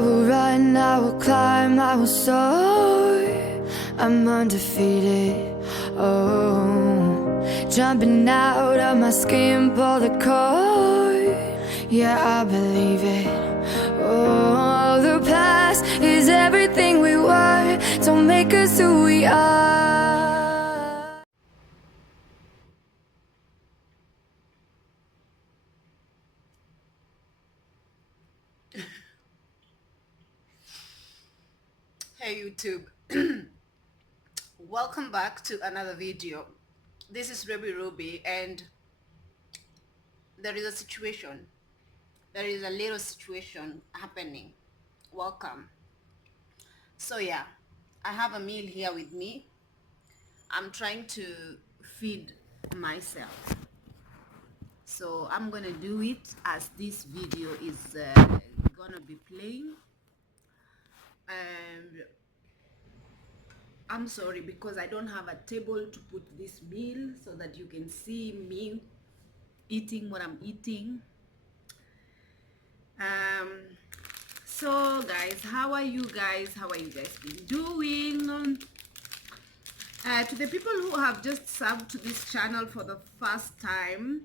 I will run, I will climb, I will soar. I'm undefeated, oh. Jumping out of my skin, pull the cord. Yeah, I believe it. Oh, the past is everything we were. Don't make us who we are. Hey YouTube, welcome back to another video. This is Ruby and there is a little situation happening. Welcome. So yeah, I have a meal here with me. I'm trying to feed myself, so I'm gonna do it as this video is gonna be playing. And I'm sorry because I don't have a table to put this meal so that you can see me eating what I'm eating. So guys, how are you guys been doing? To the people who have just subbed to this channel for the first time,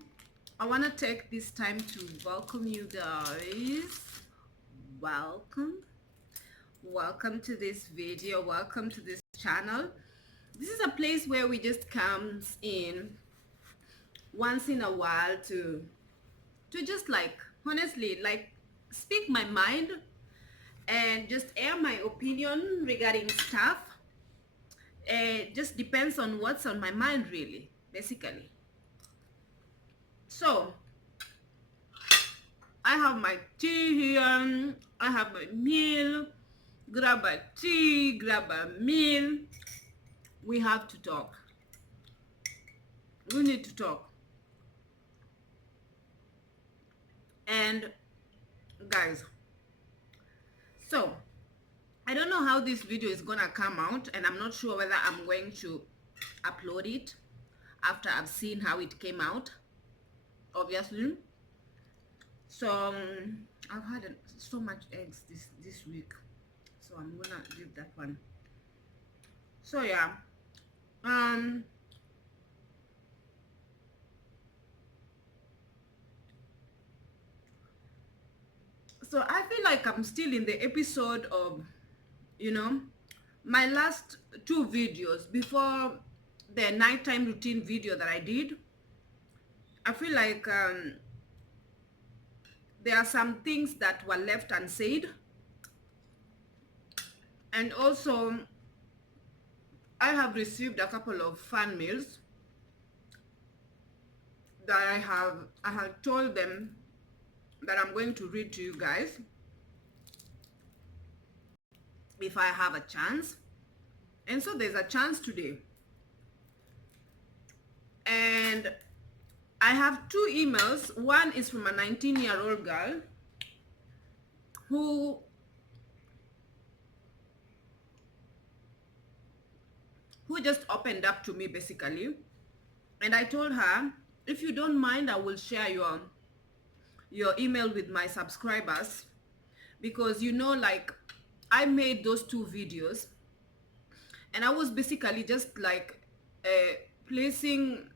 I want to take this time to welcome you guys. Welcome to this video, welcome to this channel. This is a place where we just comes in once in a while to just honestly speak my mind and just air my opinion regarding stuff. It just depends on what's on my mind, really, basically. So I have my tea here, I have my meal. Grab a tea, grab a meal. We have to talk. We need to talk. And guys, so I don't know how this video is gonna come out, and I'm not sure whether I'm going to upload it after I've seen how it came out, obviously. So I've had so much eggs this week, so I'm gonna leave that one. So yeah, so I feel like I'm still in the episode of, my last two videos before the nighttime routine video that I did. I feel like there are some things that were left unsaid, and also I have received a couple of fan mails that I have told them that I'm going to read to you guys if I have a chance. And so there's a chance today. And I have two emails. One is from a 19-year-old girl who just opened up to me, basically. And I told her, if you don't mind, I will share your email with my subscribers, because like I made those two videos and I was basically just placing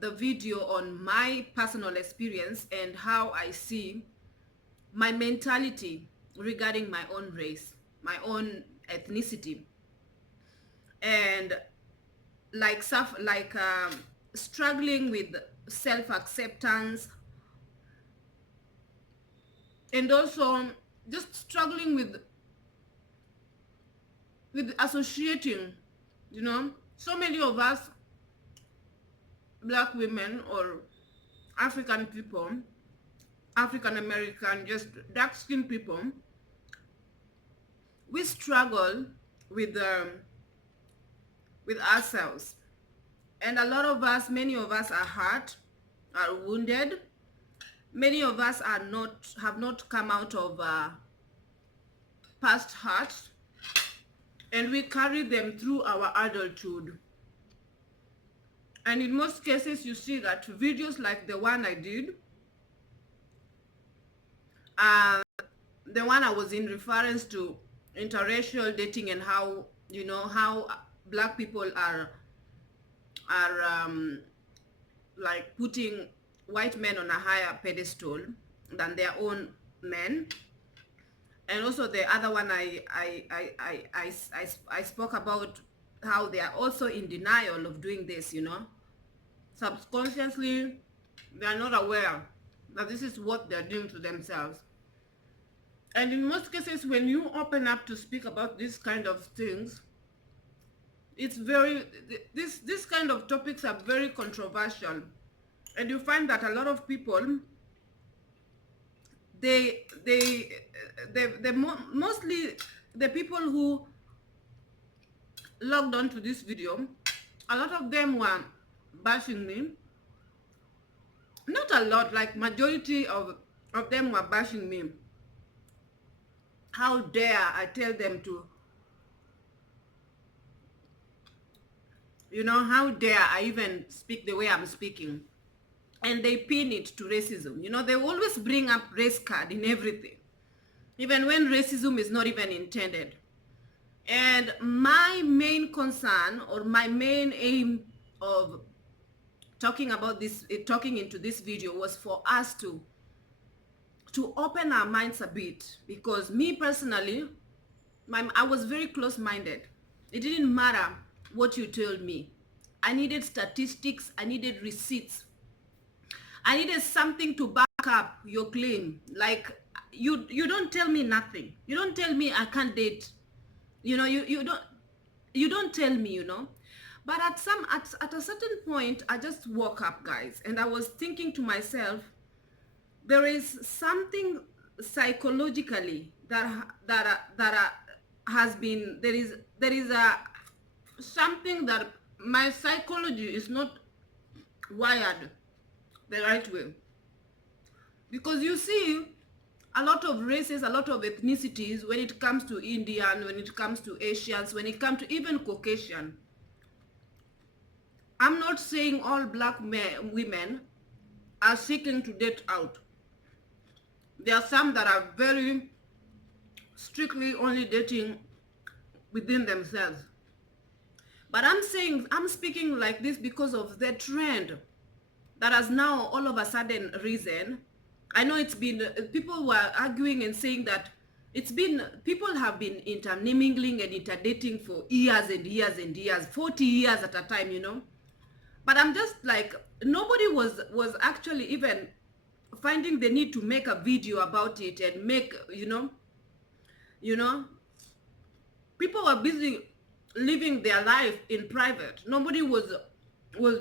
the video on my personal experience and how I see my mentality regarding my own race, my own ethnicity, and struggling with self-acceptance, and also just struggling with associating. So many of us Black women or African people, African American, just dark-skinned people, we struggle with ourselves, and a lot of us, many of us are hurt, are wounded. Many of us have not come out of past hurts, and we carry them through our adulthood. And in most cases, you see that videos like the one I did, the one I was in reference to interracial dating and how, you know, how black people are like putting white men on a higher pedestal than their own men. And also the other one I spoke about how they are also in denial of doing this, you know. Subconsciously, they are not aware that this is what they're doing to themselves. And in most cases, when you open up to speak about these kind of things, it's very, this kind of topics are very controversial. And you find that a lot of people, mostly the people who logged on to this video, a lot of them were bashing me. Not a lot, like majority of them were bashing me. How dare I tell them to, you know, how dare I even speak the way I'm speaking? And they pin it to racism. You know, they always bring up race card in everything, even when racism is not even intended. And my main concern, or my main aim of talking about this, talking into this video, was for us to open our minds a bit. Because me personally, I was very close-minded. It didn't matter what you told me. I needed statistics, I needed receipts, I needed something to back up your claim. Like, you don't tell me nothing. You don't tell me I can't date. You know, you don't tell me, you know. But at a certain point, I just woke up, guys, and I was thinking to myself, there is something psychologically that has been, there is a something that my psychology is not wired the right way. Because you see, a lot of races, a lot of ethnicities, when it comes to Indian, when it comes to Asians, when it comes to even Caucasian, I'm not saying all black women are seeking to date out. There are some that are very strictly only dating within themselves. But I'm speaking like this because of the trend that has now all of a sudden risen. I know it's been, people were arguing and saying that it's been, people have been intermingling and interdating for years and years and years, 40 years at a time, you know. But I'm just like, nobody was actually even finding the need to make a video about it and make, you know, people were busy living their life in private. Nobody was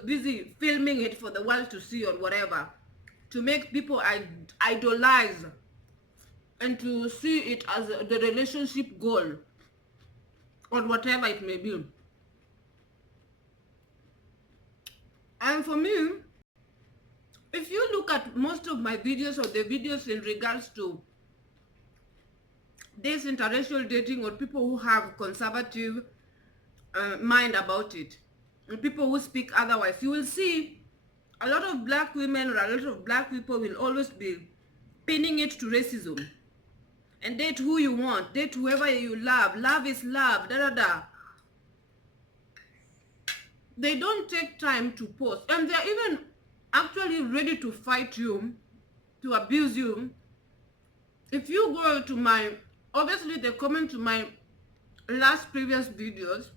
busy filming it for the world to see or whatever, to make people idolize and to see it as the relationship goal or whatever it may be. And for me, if you look at most of my videos or the videos in regards to this interracial dating, or people who have conservative mind about it, and people who speak otherwise, you will see a lot of black women or a lot of black people will always be pinning it to racism. And date who you want, date whoever you love, love is love, da da da. They don't take time to post, and they're even actually ready to fight you, to abuse you. If you go to my, obviously the comment to my previous videos,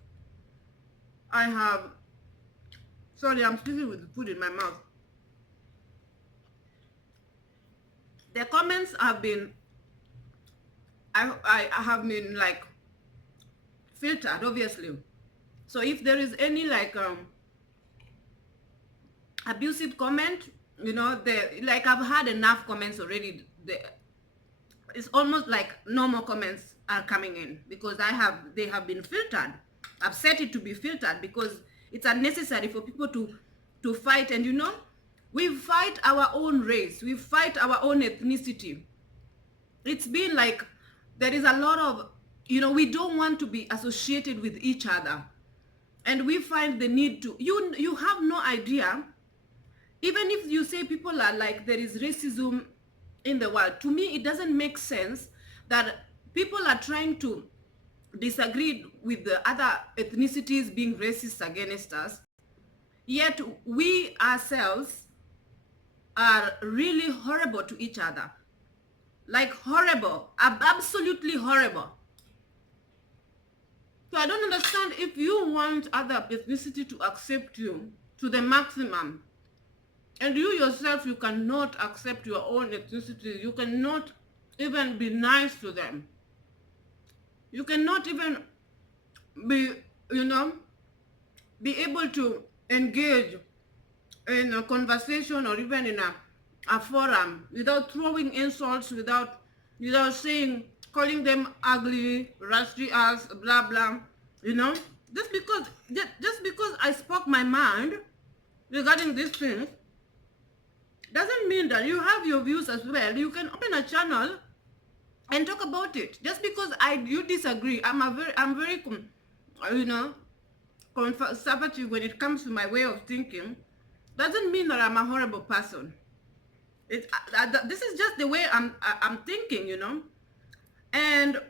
I have, sorry, I'm speaking with the food in my mouth. The comments have been, I have been like filtered, obviously. So if there is any like abusive comment, you know, like I've had enough comments already. It's almost like no more comments are coming in, because they have been filtered. I've set it to be filtered because it's unnecessary for people to fight. And you know, we fight our own race, we fight our own ethnicity. It's been like, there is a lot of, you know, we don't want to be associated with each other. And we find the need to, you have no idea, even if you say people are like, there is racism in the world, to me it doesn't make sense that people are trying to disagree with the other ethnicities being racist against us, yet we ourselves are really horrible to each other. Like horrible, absolutely horrible. So I don't understand, if you want other ethnicity to accept you to the maximum, and you yourself, you cannot accept your own ethnicity, you cannot even be nice to them. You cannot even be, you know, be able to engage in a conversation or even in a forum without throwing insults, without saying, calling them ugly, rusty ass, blah blah, you know. Just because I spoke my mind regarding these things doesn't mean that you have your views as well. You can open a channel and talk about it. Just because you disagree, I'm very you know, conservative when it comes to my way of thinking, doesn't mean that I'm a horrible person. This is just the way I'm thinking, you know. And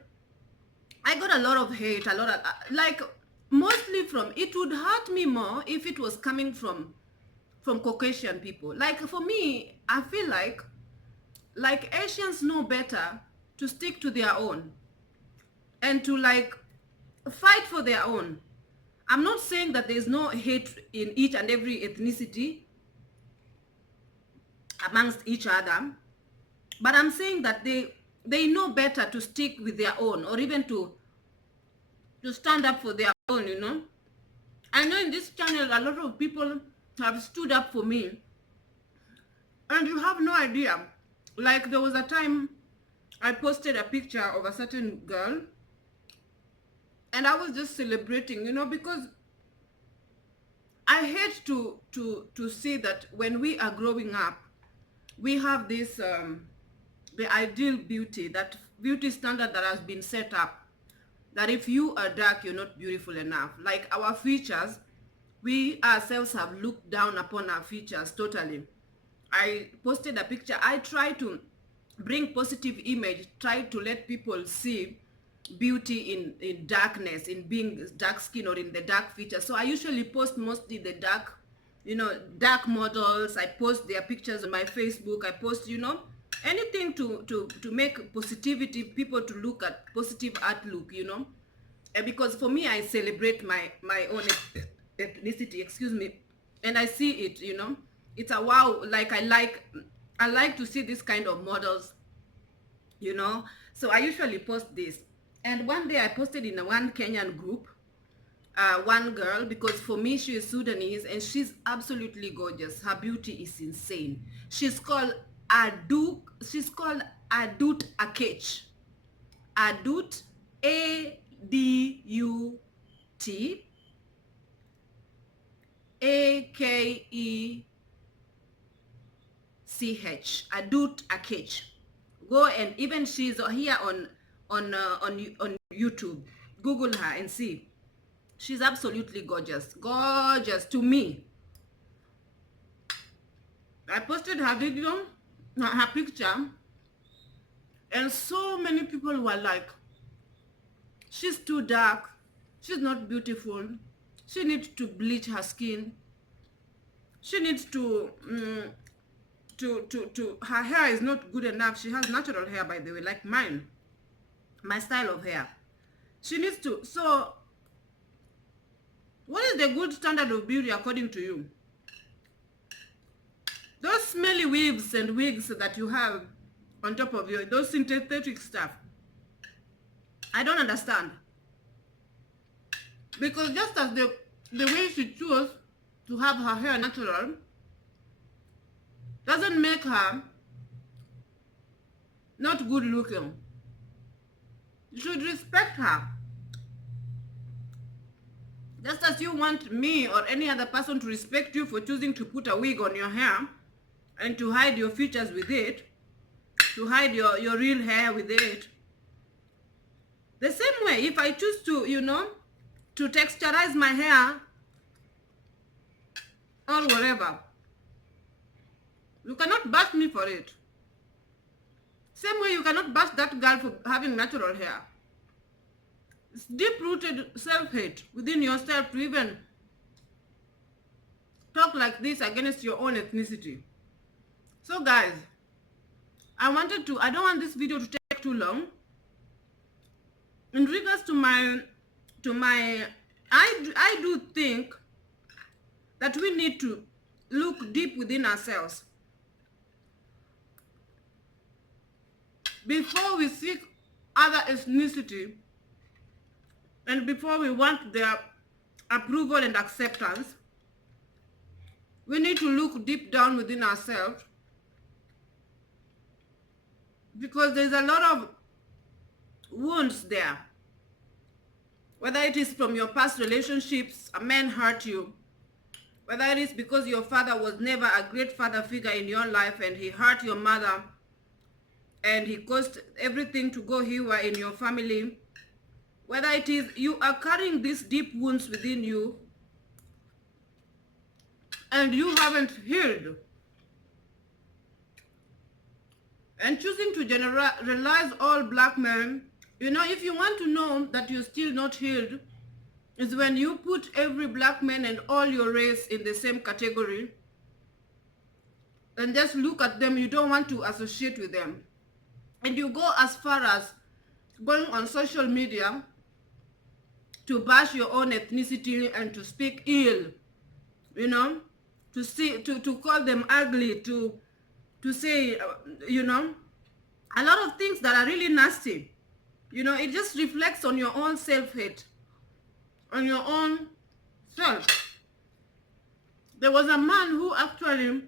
I got a lot of hate, a lot of like, mostly from, it would hurt me more if it was coming from Caucasian people. Like for me, I feel like Asians know better to stick to their own and to like fight for their own. I'm not saying that there's no hate in each and every ethnicity amongst each other, but I'm saying that they know better to stick with their own, or even to stand up for their own, you know. I know in this channel a lot of people have stood up for me, and you have no idea. Like there was a time I posted a picture of a certain girl, and I was just celebrating, you know, because I hate to see that when we are growing up, we have this the ideal beauty, that beauty standard that has been set up, that if you are dark, you're not beautiful enough. Like our features, we ourselves have looked down upon our features totally. I posted a picture. I try to bring positive image, try to let people see beauty in darkness, in being dark skin or in the dark features. So I usually post mostly the dark, you know, dark models. I post their pictures on my Facebook. I post, you know, anything to make positivity, people to look at positive outlook, you know. And because for me, I celebrate my own ethnicity, excuse me, and I see it, you know. It's a wow. Like I like to see this kind of models, you know. So I usually post this. And one day I posted in a one Kenyan group, one girl, because for me she is Sudanese and she's absolutely gorgeous. Her beauty is insane. She's called she's called Adut Akech. Adut, Adut Akech. Adut Akech. Go, and even she's here on YouTube. Google her and see. She's absolutely gorgeous. Gorgeous to me. I posted her video, her picture, and so many people were like, she's too dark, she's not beautiful, she needs to bleach her skin, she needs to her hair is not good enough. She has natural hair, by the way, like mine, my style of hair. She needs to. So what is the good standard of beauty according to you? Those smelly weaves and wigs that you have on top of your, those synthetic stuff, I don't understand. Because just as the way she chose to have her hair natural doesn't make her not good looking. You should respect her. Just as you want me or any other person to respect you for choosing to put a wig on your hair and to hide your features with it, to hide your real hair with it. The same way, if I choose to, you know, to texturize my hair or whatever, you cannot bash me for it. Same way you cannot bash that girl for having natural hair. It's deep-rooted self-hate within yourself to even talk like this against your own ethnicity. So guys, I don't want this video to take too long. In regards to I do think that we need to look deep within ourselves before we seek other ethnicity and before we want their approval and acceptance. We need to look deep down within ourselves, because there's a lot of wounds there. Whether it is from your past relationships, a man hurt you, whether it is because your father was never a great father figure in your life and he hurt your mother and he caused everything to go haywire in your family, whether it is you are carrying these deep wounds within you and you haven't healed, and choosing to generalize all black men. You know, if you want to know that you're still not healed, is when you put every black man and all your race in the same category and just look at them. You don't want to associate with them. And you go as far as going on social media to bash your own ethnicity and to speak ill, you know, to call them ugly, to say, you know, a lot of things that are really nasty. You know, it just reflects on your own self-hate, on your own self. There was a man who actually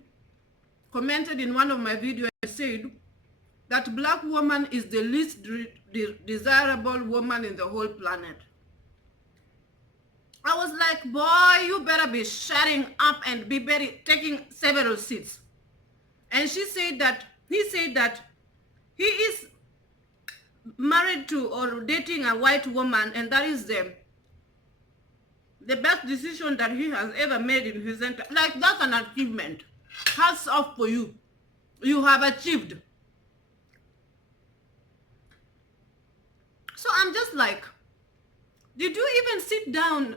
commented in one of my videos and said that black woman is the least desirable woman in the whole planet. I was like, boy, you better be shutting up and be taking several seats. And he said that he is married to or dating a white woman, and that is the best decision that he has ever made in his entire life. Like, that's an achievement. Hats off for you. You have achieved. So I'm just like, did you even sit down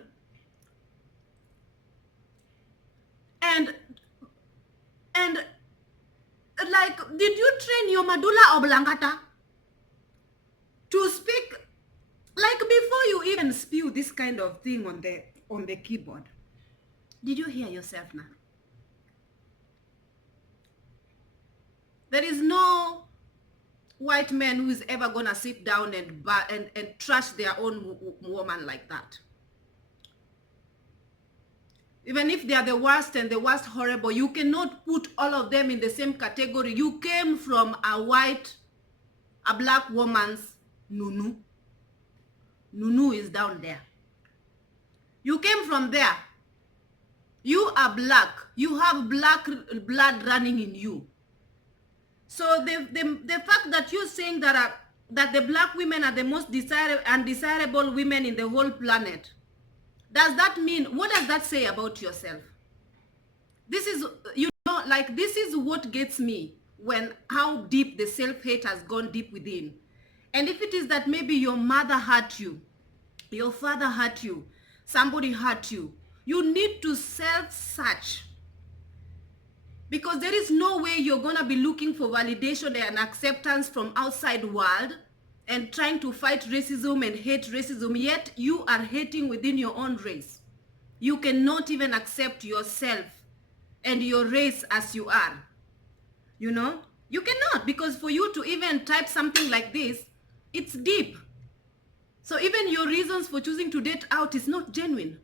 and like, did you train your medulla oblongata to speak? Like, before you even spew this kind of thing on the keyboard, did you hear yourself now? There is no white man who is ever gonna sit down and trash their own woman like that. Even if they are the worst and the worst horrible, you cannot put all of them in the same category. You came from a black woman's nunu. Nunu is down there. You came from there. You are black. You have black blood running in you. So the fact that you're saying that the black women are the most undesirable women in the whole planet, does that mean, what does that say about yourself? This is, you know, like, this is what gets me, when how deep the self-hate has gone deep within. And if it is that maybe your mother hurt you, your father hurt you, somebody hurt you, you need to self-search. Because there is no way you're going to be looking for validation and acceptance from outside world and trying to fight racism and hate racism, yet you are hating within your own race. You cannot even accept yourself and your race as you are. You know? You cannot, because for you to even type something like this, it's deep. So even your reasons for choosing to date out is not genuine.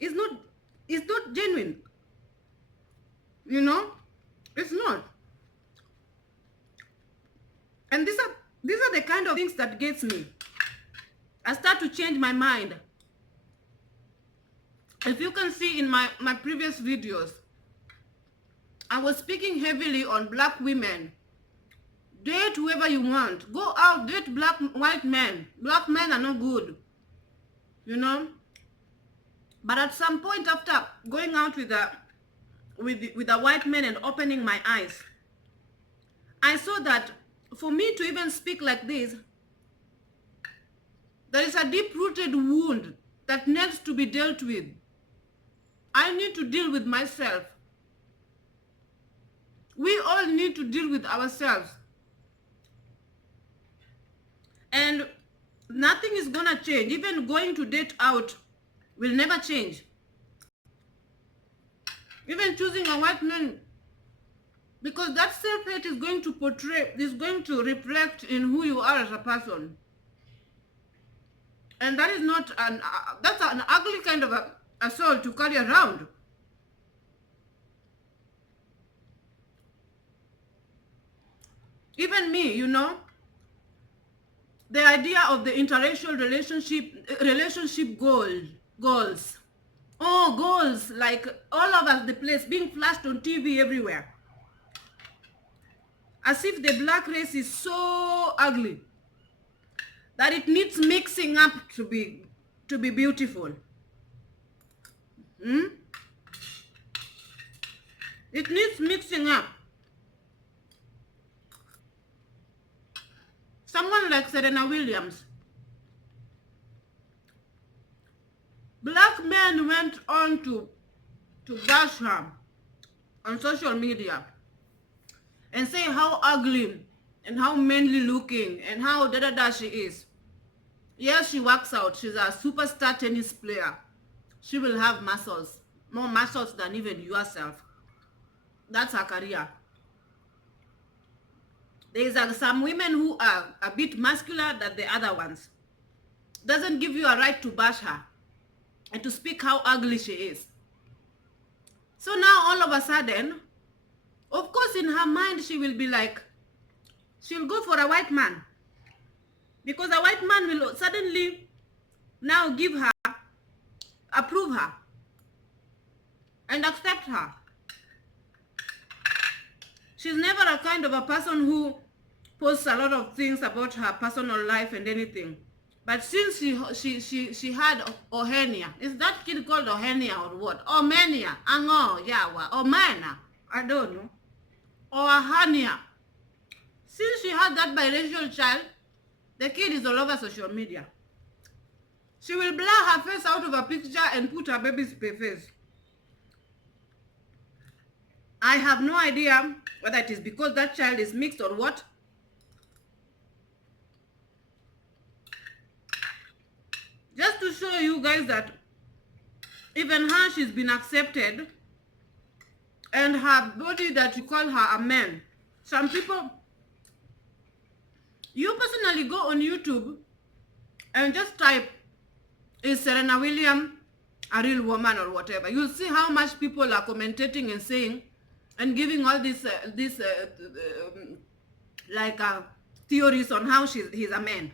It's not genuine. You know? It's not. And these are the kind of things that gets me. I start to change my mind. If you can see in my previous videos, I was speaking heavily on black women. Date whoever you want. Go out, date white men. Black men are not good. You know? But at some point, after going out with a white man and opening my eyes, I saw that for me to even speak like this, there is a deep-rooted wound that needs to be dealt with. I need to deal with myself. We all need to deal with ourselves. And nothing is gonna change. Even going to date out will never change. Even choosing a white man, because that self-hate is going to portray, is going to reflect in who you are as a person. And that is not an, that's an ugly kind of a soul to carry around. Even me, you know, the idea of the interracial relationship goals. Oh, goals, like all over the place, being flashed on TV everywhere. As if the black race is so ugly that it needs mixing up to be beautiful. It needs mixing up. Someone like Serena Williams. Black men went on to bash her on social media and say how ugly and how manly looking and how da she is. Yes, she works out. She's a superstar tennis player. She will have muscles, more muscles than even yourself. That's her career. There is some women who are a bit muscular than the other ones. Doesn't give you a right to bash her and to speak how ugly she is. So now all of a sudden, of course in her mind she will be like, she'll go for a white man. Because a white man will suddenly now give her, approve her, and accept her. She's never a kind of a person who posts a lot of things about her personal life and anything. But since she had Ohenia, is that kid called Ohenia or what? Omenia, Ango, Yawa, Omana, I don't know. Or Ahania. Since she had that biracial child, the kid is all over social media. She will blur her face out of a picture and put her baby's face. I have no idea whether it is because that child is mixed or what. Just to show you guys that even her, she's been accepted, and her body that you call her a man. Some people, you personally go on YouTube and just type, is Serena Williams a real woman or whatever? You'll see how much people are commentating and saying and giving all these theories on how he's a man.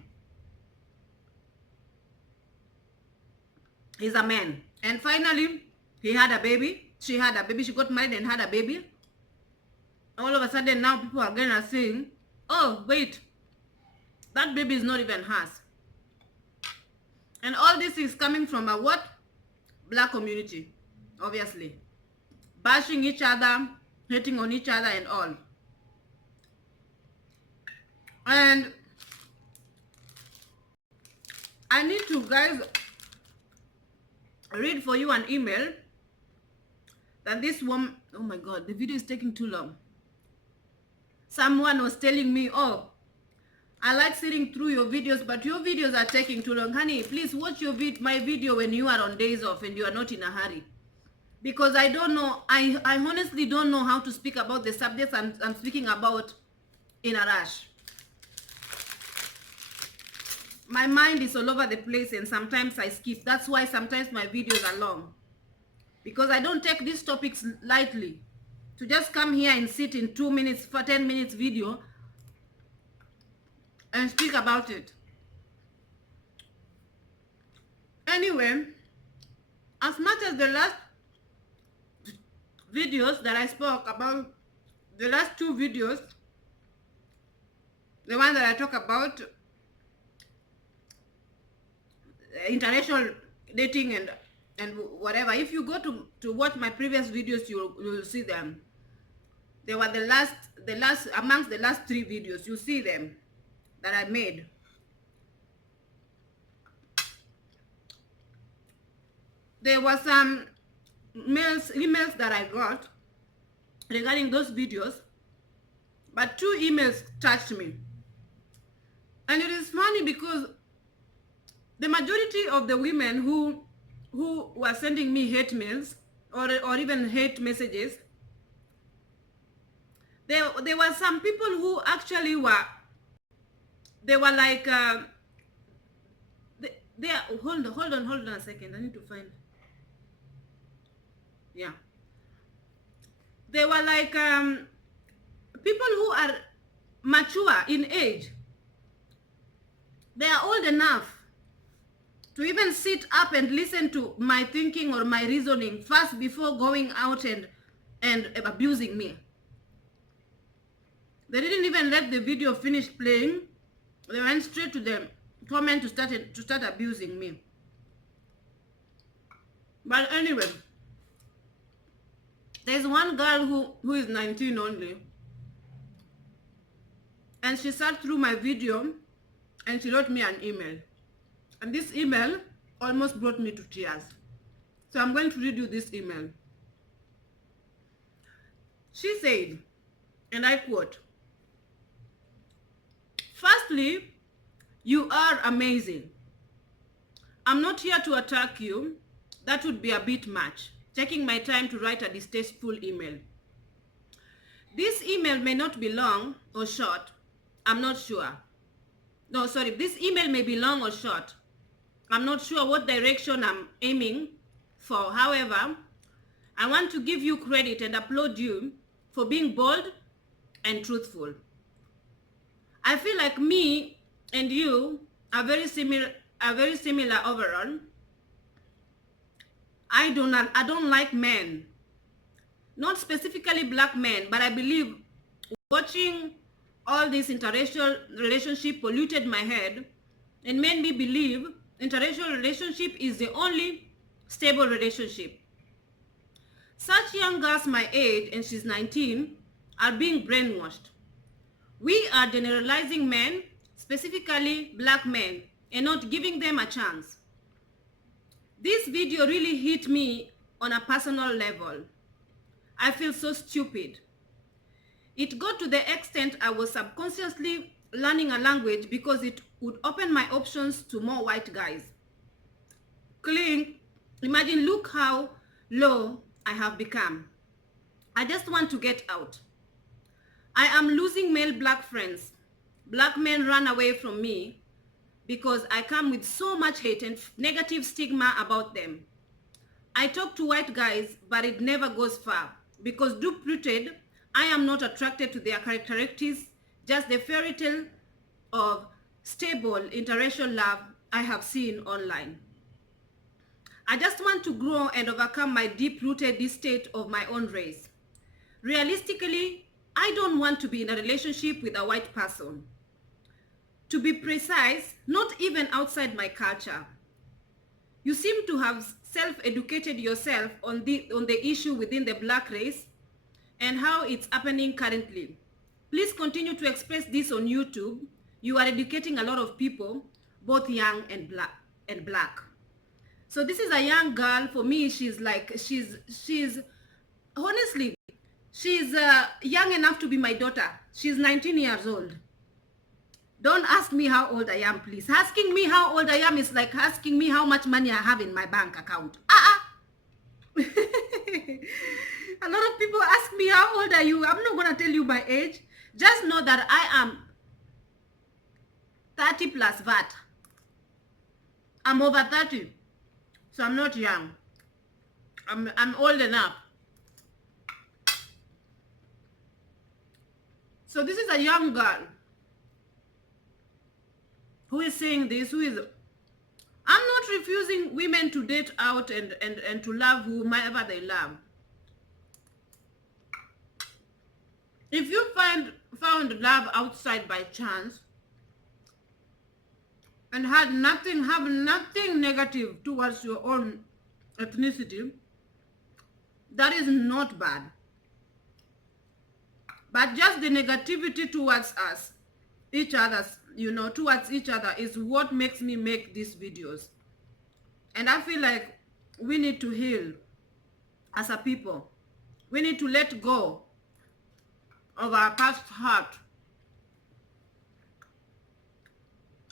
He's a man. And finally, he had a baby. She had a baby. She got married and had a baby. All of a sudden, now people are again saying, oh, wait, that baby is not even hers. And all this is coming from a what? Black community, obviously. Bashing each other, hating on each other and all. And I need to, guys, read for you an email that this woman, oh my God, the video is taking too long. Someone was telling me, oh, I like sitting through your videos, but your videos are taking too long. Honey, please watch my video when you are on days off and you are not in a hurry. Because I don't know, I honestly don't know how to speak about the subjects I'm speaking about in a rush. My mind is all over the place and sometimes I skip. That's why sometimes my videos are long. Because I don't take these topics lightly. To just come here and sit in 2 minutes, for 10 minutes video and speak about it. Anyway, as much as the last videos that I spoke about, the last 2 videos, the one that I talk about interracial dating and whatever, if you go to watch my previous videos, you'll see them. They were amongst the last 3 videos. You see them that I made. There were some emails that I got regarding those videos, but 2 emails touched me. And it is funny because the majority of the women who were sending me hate mails or even hate messages, there were some people who actually were, they were like, they are, hold on a second, I need to find, yeah. They were like people who are mature in age. They are old enough to even sit up and listen to my thinking or my reasoning first before going out and abusing me. They didn't even let the video finish playing. They went straight to the comment to start abusing me. But anyway, there's one girl who is 19 only, and she sat through my video and she wrote me an email. And this email almost brought me to tears. So I'm going to read you this email. She said, and I quote, "Firstly, you are amazing. I'm not here to attack you. That would be a bit much, taking my time to write a distasteful email. This email may not be long or short. I'm not sure. No, sorry, this email may be long or short. I'm not sure what direction I'm aiming for. However, I want to give you credit and applaud you for being bold and truthful. I feel like me and you are very similar overall. I don't like men, not specifically black men, but I believe watching all this interracial relationship polluted my head and made me believe interracial relationship is the only stable relationship. Such young girls my age, and she's 19, are being brainwashed. We are generalizing men, specifically black men, and not giving them a chance. This video really hit me on a personal level. I feel so stupid. It got to the extent I was subconsciously learning a language because it would open my options to more white guys. Cling, imagine, look how low I have become. I just want to get out. I am losing male black friends. Black men run away from me because I come with so much hate and negative stigma about them. I talk to white guys, but it never goes far because deep-rooted, I am not attracted to their characteristics, just the fairy tale of stable interracial love I have seen online. I just want to grow and overcome my deep-rooted distaste of my own race. Realistically, I don't want to be in a relationship with a white person. To be precise, not even outside my culture. You seem to have self-educated yourself on the issue within the black race and how it's happening currently. Please continue to express this on YouTube. You are educating a lot of people, both young and black. So this is a young girl. For me, she's honestly, she's young enough to be my daughter. She's 19 years old. Don't ask me how old I am, please. Asking me how old I am is like asking me how much money I have in my bank account. A lot of people ask me, how old are you? I'm not going to tell you my age. Just know that I am 30 plus VAT. I'm over 30. So I'm not young. I'm old enough. So this is a young girl who is saying this, I'm not refusing women to date out and to love whomever they love. If you found love outside by chance and have nothing negative towards your own ethnicity, that is not bad. But just the negativity towards us, each other's, towards each other is what makes me make these videos. And I feel like we need to heal as a people. We need to let go of our past hurt.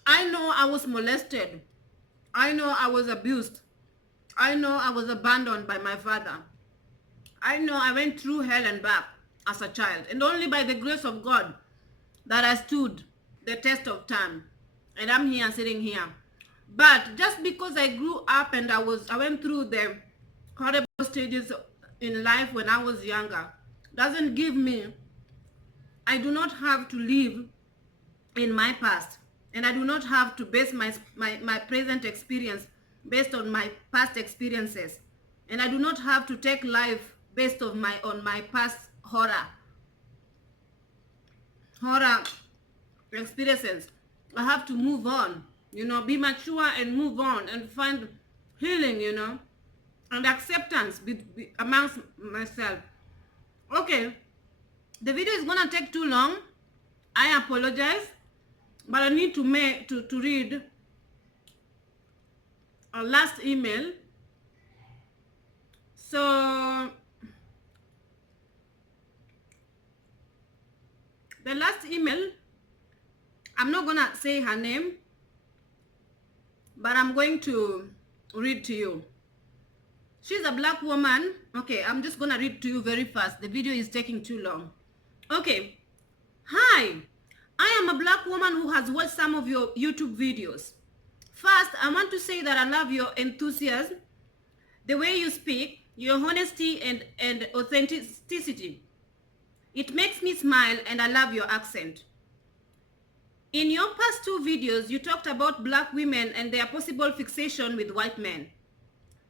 I know I was molested. I know I was abused. I know I was abandoned by my father. I know I went through hell and back as a child. And only by the grace of God that I stood the test of time. And I'm here, sitting here. But just because I grew up and I went through the horrible stages in life when I was younger, doesn't give me, I do not have to live in my past. And I do not have to base my present experience based on my past experiences. And I do not have to take life based on my past horror experiences. I have to move on, be mature and move on and find healing, and acceptance amongst myself. Okay, the video is gonna take too long. I apologize, but I need to read a last email. So the last email, I'm not gonna say her name, but I'm going to read to you. She's a black woman. Okay, I'm just gonna read to you very fast. The video is taking too long. Okay. Hi, I am a black woman who has watched some of your YouTube videos. First, I want to say that I love your enthusiasm, the way you speak, your honesty and authenticity. It makes me smile and I love your accent. In your past two videos, you talked about black women and their possible fixation with white men.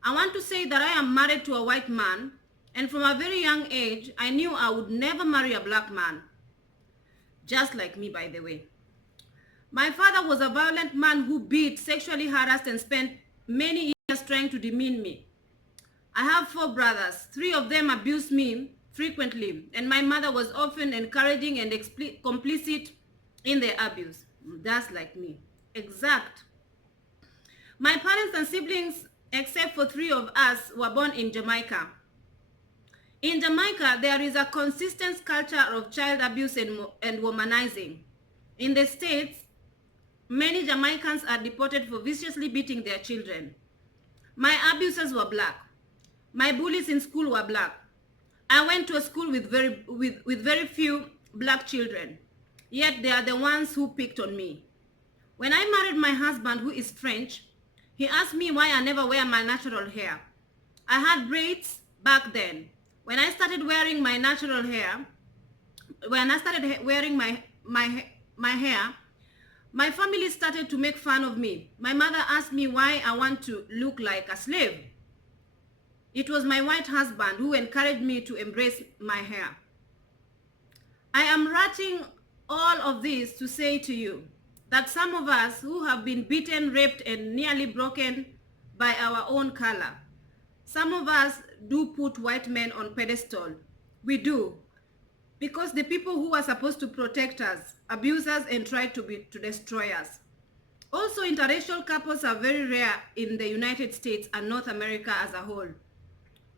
I want to say that I am married to a white man, and from a very young age, I knew I would never marry a black man. Just like me, by the way. My father was a violent man who beat, sexually harassed, and spent many years trying to demean me. I have 4 brothers. 3 of them abused me frequently, and my mother was often encouraging and complicit in their abuse. That's like me. Exact. My parents and siblings, except for 3 of us, were born in Jamaica. In Jamaica, there is a consistent culture of child abuse and womanizing. In the States, many Jamaicans are deported for viciously beating their children. My abusers were black. My bullies in school were black. I went to a school with very few black children, yet they are the ones who picked on me. When I married my husband, who is French, he asked me why I never wear my natural hair. I had braids back then. When I started wearing my natural hair, when I started wearing my hair, my family started to make fun of me. My mother asked me why I want to look like a slave. It was my white husband who encouraged me to embrace my hair. I am writing all of this to say to you that some of us who have been beaten, raped, and nearly broken by our own color, some of us do put white men on pedestal. We do. Because the people who are supposed to protect us abuse us and try to destroy us. Also, interracial couples are very rare in the United States and North America as a whole.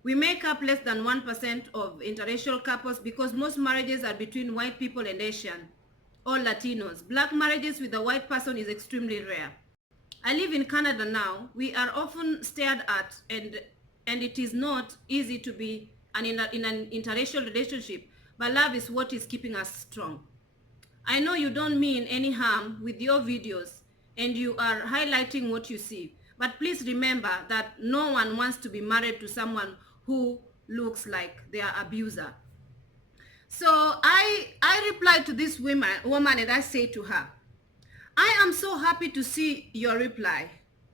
We make up less than 1% of interracial couples because most marriages are between white people and Asian or Latinos. Black marriages with a white person is extremely rare. I live in Canada now. We are often stared at and it is not easy to be in an interracial relationship, but love is what is keeping us strong. I know you don't mean any harm with your videos and you are highlighting what you see, but please remember that no one wants to be married to someone who looks like their abuser. So I replied to this woman and I say to her, I am so happy to see your reply.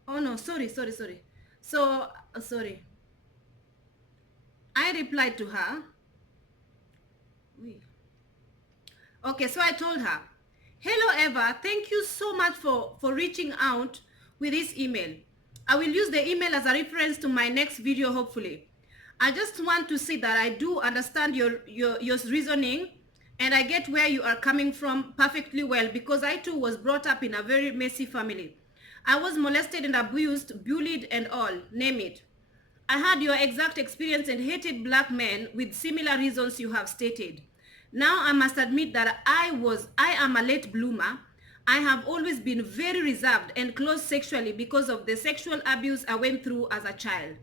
Oh no, sorry. So, sorry. I replied to her. Okay, so I told her, hello Eva, thank you so much for reaching out with this email. I will use the email as a reference to my next video, hopefully. I just want to say that I do understand your reasoning And I get where you are coming from perfectly well, because I too was brought up in a very messy family. I was molested and abused, bullied and all, name it. I had your exact experience and hated black men with similar reasons you have stated. Now I must admit that I am a late bloomer. I have always been very reserved and closed sexually because of the sexual abuse I went through as a child.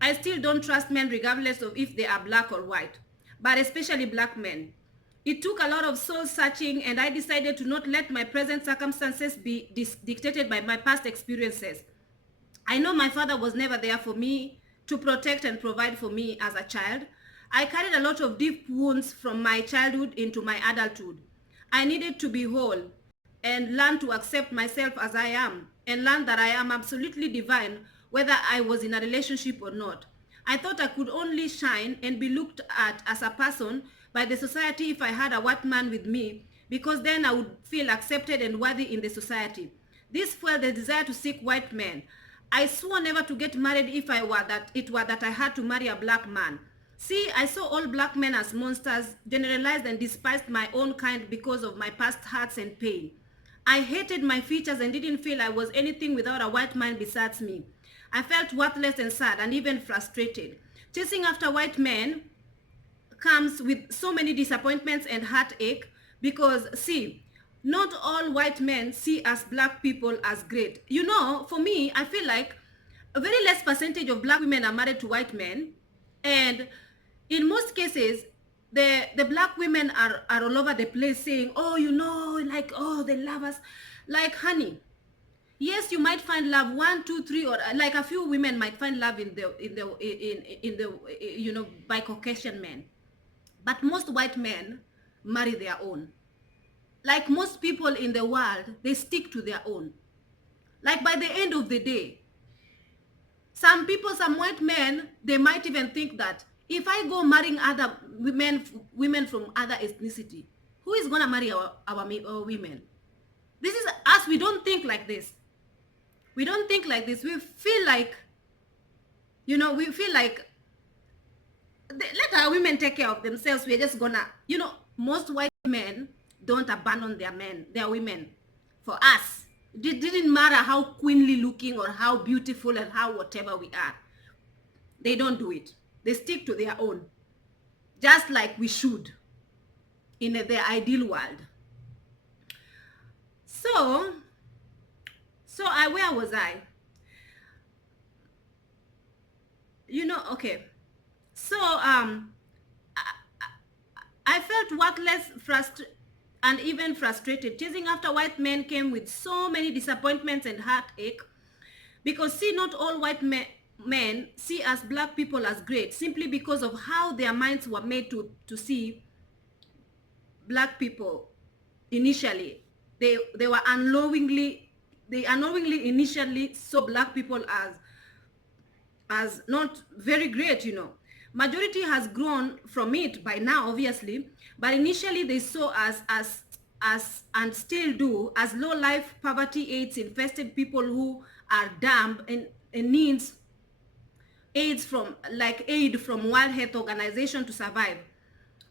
I still don't trust men regardless of if they are black or white, but especially black men. It took a lot of soul searching, and I decided to not let my present circumstances be dictated by my past experiences. I know my father was never there for me to protect and provide for me as a child. I carried a lot of deep wounds from my childhood into my adulthood. I needed to be whole and learn to accept myself as I am, and learn that I am absolutely divine whether I was in a relationship or not. I thought I could only shine and be looked at as a person by the society if I had a white man with me, because then I would feel accepted and worthy in the society. This fueled the desire to seek white men. I swore never to get married if it were that I had to marry a black man. See, I saw all black men as monsters, generalized and despised my own kind because of my past hurts and pain. I hated my features and didn't feel I was anything without a white man besides me. I felt worthless and sad and even frustrated. Chasing after white men comes with so many disappointments and heartache, because see, not all white men see us black people as great. You know, for me, I feel like a very less percentage of black women are married to white men, and in most cases the black women are all over the place saying, oh, you know, like, oh, they love us. Like, honey, yes, you might find love, one, two, three, or like a few women might find love in the you know, by Caucasian men, but most white men marry their own. Like most people in the world, they stick to their own. Like by the end of the day, some people, some white men, they might even think that if I go marrying other women from other ethnicity, who is gonna marry our women? This is us. We don't think like this. We don't think like this. We feel like, you know, we feel like let our women take care of themselves. We're just gonna, you know, most white men don't abandon their women for us. It didn't matter how queenly looking or how beautiful and how whatever we are. They don't do it. They stick to their own, just like we should in their ideal world. So where was I? You know, okay. So I felt worthless, and even frustrated. Chasing after white men came with so many disappointments and heartache, because see, not all white men see us black people as great, simply because of how their minds were made to see black people initially. They unknowingly initially saw black people as not very great, you know. Majority has grown from it by now, obviously, but initially they saw us as and still do as low life, poverty, AIDS infested people who are dumb and needs aid from World Health Organization to survive.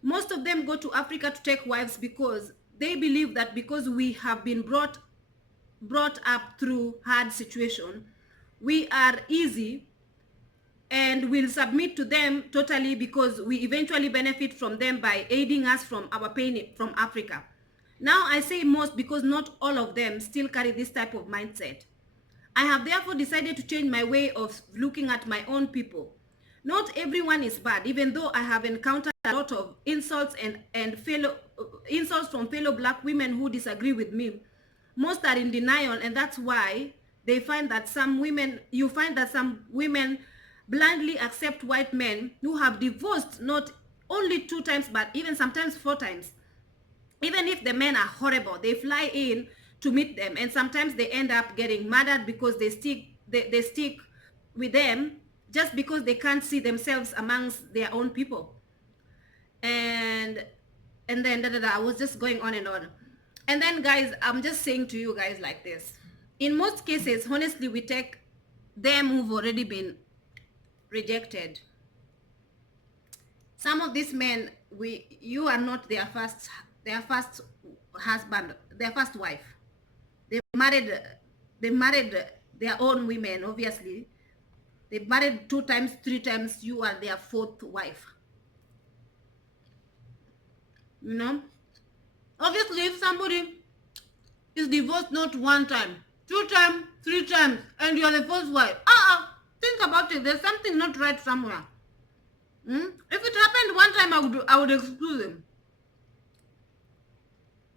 Most of them go to Africa to take wives because they believe that because we have been brought up through hard situation, we are easy and will submit to them totally, because we eventually benefit from them by aiding us from our pain from Africa. Now I say most because not all of them still carry this type of mindset. I have therefore decided to change my way of looking at my own people. Not everyone is bad, even though I have encountered a lot of insults and insults from fellow black women who disagree with me. Most are in denial, and that's why you find that some women blindly accept white men who have divorced not only 2 times but even sometimes 4 times. Even if the men are horrible, they fly in to meet them, and sometimes they end up getting murdered because they stick with them just because they can't see themselves amongst their own people. And then I was just going on and on. And then, guys, I'm just saying to you guys like this. In most cases, honestly, we take them who've already been rejected. some of these men, you are not their first husband, their first wife. They married their own women. Obviously, they married 2 times, 3 times. You are their 4th wife. You know, obviously, if somebody is divorced not 1 time, 2 times, 3 times, and you are the 4th wife, think about it. There's something not right somewhere. If it happened 1 time, I would exclude them.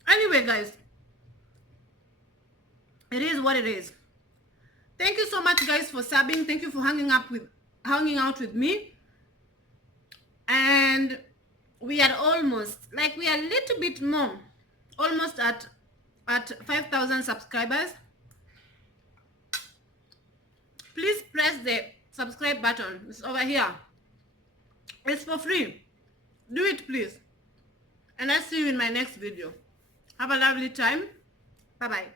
Anyway, guys, it is what it is. Thank you so much, guys, for subbing. Thank you for hanging out with me. And we are almost, like, we are a little bit more, almost at 5,000 subscribers. Please press the subscribe button. It's over here. It's for free. Do it, please. And I'll see you in my next video. Have a lovely time. Bye-bye.